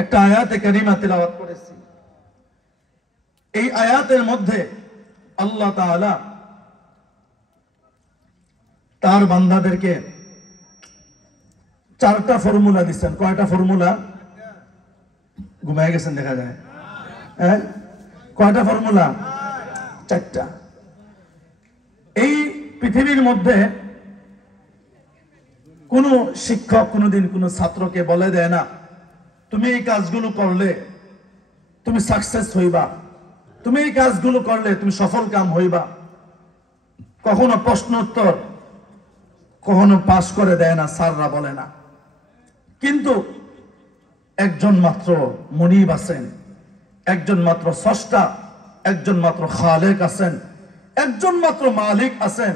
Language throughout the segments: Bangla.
একটা আয়াতে কারিমা তিলাওয়াত করেছি। এই আয়াতের মধ্যে আল্লাহ তাআলা তার বান্দাদেরকে চারটা ফর্মুলা দিচ্ছেন। কয়টা ফর্মুলা? ঘুমায় গেছেন দেখা যায়। হ্যাঁ, কয়টা ফর্মুলা? চারটা। এই পৃথিবীর মধ্যে কোনো শিক্ষক কোনোদিন কোনো ছাত্রকে বলে দেয় না তুমি এই কাজগুলো করলে তুমি সাকসেস হইবা, তুমি এই কাজগুলো করলে তুমি সফল কাম হইবা। কখনো প্রশ্ন উত্তর কখনো পাশ করে দেয় না, স্যাররা বলে না। কিন্তু একজন মাত্র মুনিব আছেন, একজন মাত্র স্রষ্টা, একজন মাত্র খালেক আছেন, একজন মাত্র মালিক আছেন,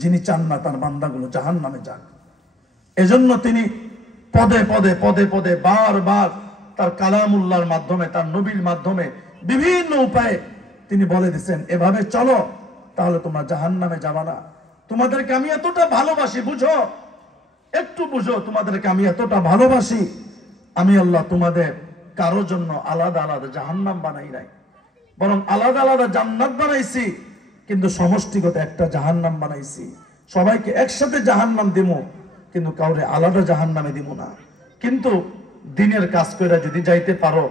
যিনি চান না তার বান্দাগুলো জাহান্নামে যাক। এজন্য তিনি পদে পদে পদে পদে বারবার তার কালামুল্লাহর মাধ্যমে, তার নবীর মাধ্যমে বিভিন্ন উপায়ে তিনি বলে দিচ্ছেন এভাবে চলো, তাহলে তোমরা জাহান্নামে যাবা না। তোমাদেরকে আমি এতটা ভালোবাসি, বুঝো, একটু বুঝো, তোমাদেরকে আমি এতটা ভালোবাসি, আমি আল্লাহ তোমাদের কারো জন্য আলাদা আলাদা জাহান্নাম বানাই নাই, বরং আলাদা আলাদা জান্নাত বানাইছি, কিন্তু সমষ্টিগত একটা জাহান্নাম বানাইছি। সবাইকে একসাথে জাহান্নাম দিব, কিন্তু কাউরে আলাদা জাহান্নামে দিব না। কিন্তু দিনের কাজ করে যদি যাইতে পারো,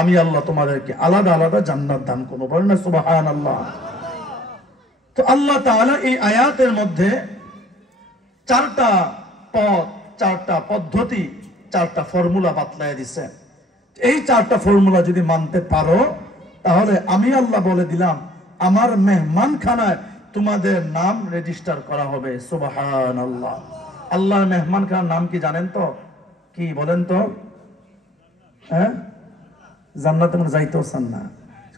আমি আল্লাহ তোমাদেরকে আলাদা আলাদা জান্নাত দান করবো। বলেন না সুবহানাল্লাহ। তো আল্লাহ তাআলা এই আয়াতের মধ্যে চারটা পথ, চারটা পদ্ধতি, চারটা ফর্মুলা বাতলায় দিছে। এই চারটা ফর্মুলা যদি মানতে পারো, তাহলে আমি আল্লাহ বলে দিলাম আমার মেহমানখানায় তোমাদের নাম রেজিস্টার করা হবে। সুবহানাল্লাহ। আল্লাহর মেহমানখানার নাম কি জানেন তো? কি বলেন তো? হ্যাঁ, জান্নাতে মনে যাইতেও চান না,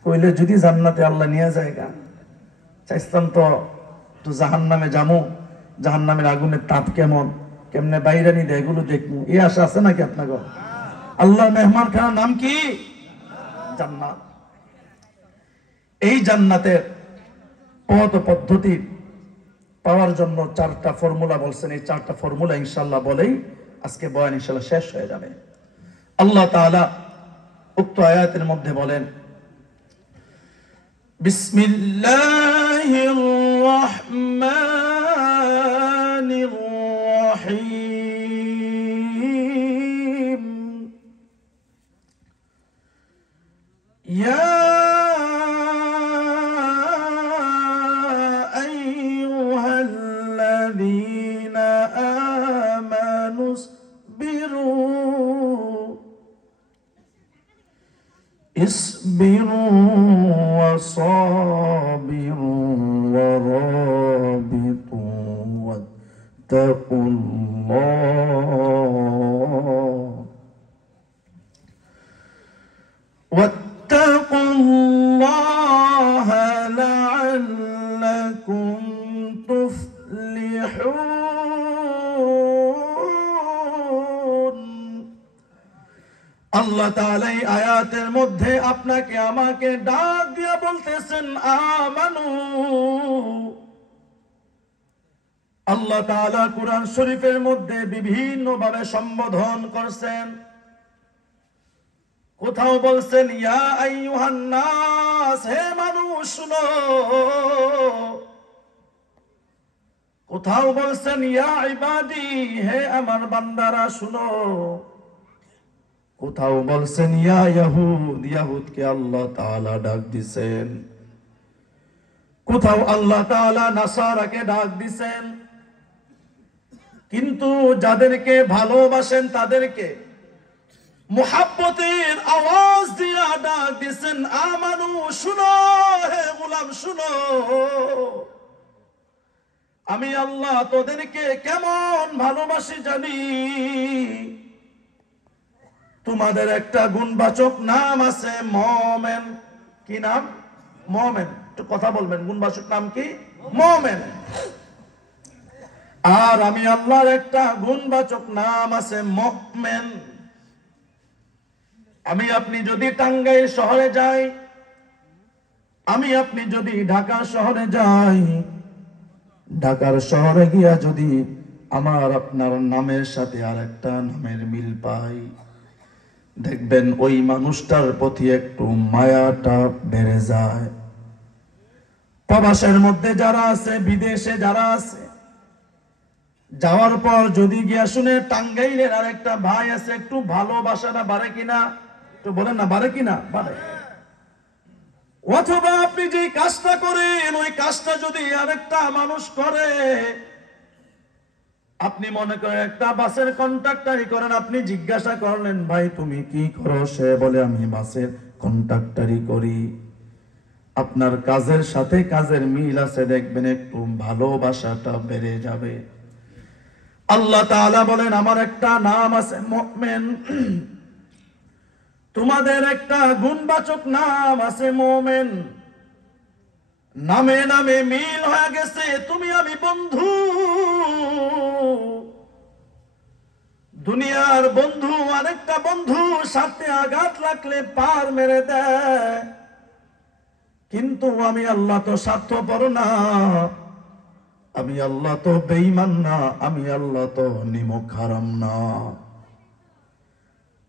কইলে যদি জান্নাতে আল্লাহ নিয়ে যায়গা, চাইছিলাম তো একটু জাহান্নামে যাবো, জাহান্নামের আগুনের তাপ কেমন, কেমনে বাইরে নি দেয়, এগুলো দেখবো, এই আশা আছে নাকি আপনাকে? আল্লাহর মেহমানখানার নাম কি? জান্নাত। এই জান্নাতের পথ পদ্ধতি পাওয়ার জন্য চারটা ফর্মুলা বলছেন। এই চারটা ফর্মুলা ইনশাআল্লাহ বলেই আজকে বয়ান ইনশাআল্লাহ শেষ হয়ে যাবে। আল্লাহ তাআলা উক্ত আয়াতের মধ্যে বলেন, বিসমিল্লাহির রহমানির রহিম। ইয়া আইয়ুহাল্লাযীনা আমানু اصبروا وصابروا ورابطوا واتقوا الله لعلكم تفلحون। আল্লাহ তাআলা এই আয়াতের মধ্যে আপনাকে আমাকে ডাক দিয়া বলতেছেন আমানু। আল্লাহ তাআলা কুরআন শরীফের মধ্যে বিভিন্ন ভাবে সম্বোধন করছেন। কোথাও বলছেন ইয়া আইয়ুহান নাস, হে মানুষ শুনো। কোথাও বলছেন ইয়া ইবাদি, হে আমার বান্দারা শুনো। কোথাও বলছেন ইয়া ইয়াহুদ, ইয়াহুদকে আল্লাহ তাআলা ডাক দিবেন। কোথাও আল্লাহ তাআলা নাসারাকে ডাক দিবেন। কিন্তু যাদেরকে ভালোবাসেন তাদেরকে মুহাব্বতের আওয়াজ দিয়া ডাক দিবেন আমানু, শুনো, হে গোলাম শুনো, আমি আল্লাহ তোদেরকে কেমন ভালোবাসি জানি। তোমাদের একটা গুণবাচক নাম আছে মুমিন। কি নাম? মুমিন। একটু কথা বলবেন, গুণবাচক নাম কি? মুমিন। আর আমি আল্লাহর একটা গুণবাচক নাম আছে মুমিন। আমি আপনি যদি টাঙ্গাইল শহরে যাই, আমি আপনি যদি ঢাকা শহরে যাই, ঢাকার শহরে গিয়া যদি আমার আপনার নামের সাথে আর একটা নামের মিল পাই, দেখবেন ওই মানুষটার প্রতি একটু মায়াটা বেড়ে যায়। প্রবাসের মধ্যে যারা আছে, বিদেশে যারা আছে, যাওয়ার পর যদি গিয়া শুনে টাঙ্গাইলের আর একটা ভাই আছে, একটু ভালোবাসাটা বাড়ে কিনা? একটু বলেন না, বাড়ে কিনা? বাড়ে। অথবা আপনি যে কাজটা করেন ওই কাজটা যদি আরেকটা মানুষ করে, আপনি মনে করেন একটা বাসের কন্ট্রাক্টরি করেন, আপনি জিজ্ঞাসা করলেন ভাই তুমি কি করো, সে বলে আমি বাসের কন্ট্রাক্টরি করি। আপনার কাজের সাথে কাজের মিল আছে, দেখবেন একটু ভালোবাসাটা বেড়ে যাবে। আল্লাহ তাআলা বলেন আমার একটা নাম আছে মুমিন, তোমাদের একটা গুণবাচক নাম আছে মুমিন। নামে নামে মিল হয়ে গেছে, তুমি আমি বন্ধু। দুনিয়ার বন্ধু আরেকটা বন্ধু সাথে আঘাত লাগলে পার মেরে দেয়, কিন্তু আমি আল্লাহ তো স্বার্থপর না, আমি আল্লাহ তো বেঈমান না, আমি আল্লাহ তো নিমক হারাম না।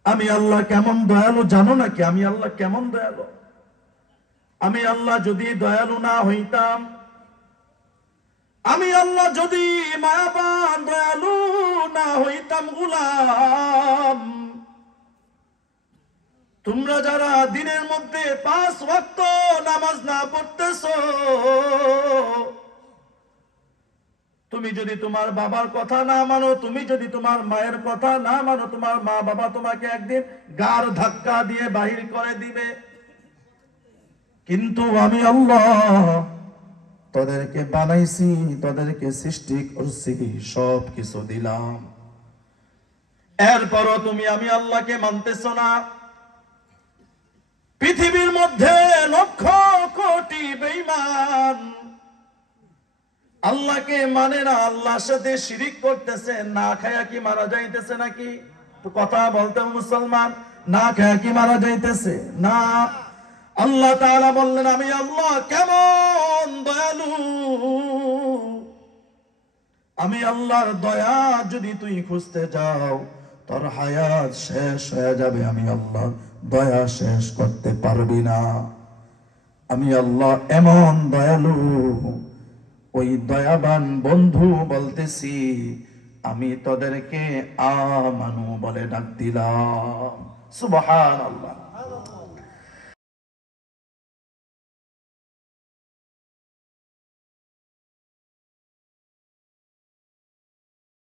আমি আল্লাহ কেমন দয়ালু জানো নাকি? আমি আল্লাহ কেমন দয়ালু? আমি আল্লাহ যদি দয়ালু না হইতাম, আমি আল্লাহ যদি মায়াবান দয়ালু না হইতাম, গোলাম তোমরা যারা দিনের মধ্যে 5 ওয়াক্ত নামাজ না পড়তেছো, তুমি যদি তোমার বাবার কথা না মানো, তুমি যদি তোমার মায়ের কথা না মানো, তোমার মা বাবা তোমাকে একদিন গার ধাক্কা দিয়ে বাহির করে দিবে। কিন্তু আমি আল্লাহ তোদেরকে বানাইছি, তোদেরকে সৃষ্টি করছি, সব কিছু দিলাম, এরপরও তুমি আমি আল্লাহকে মানতেছো না। পৃথিবীর মধ্যে লক্ষ কোটি বেঈমান আল্লাহকে মানে না, আল্লাহর সাথে শিরিক করতেছে, না খায়া কি মারা যাইতেছে নাকি? তো কথা বলতে মুসলমান, না খায়া কি মারা যাইতেছে না? আল্লাহ তাআলা বললেন আমি আল্লাহ কেমন দয়ালু, আমি আল্লাহর দয়া যদি তুই খুঁজতে যাও তোর হায়াত শেষ হয়ে যাবে, আমি আল্লাহ দয়া শেষ করতে পারবি না। আমি আল্লাহ এমন দয়ালু, ওই দয়াবান বন্ধু বলতেছি আমি তোদেরকে আমানু বলে ডাক দিলাম। সুবহানাল্লাহ।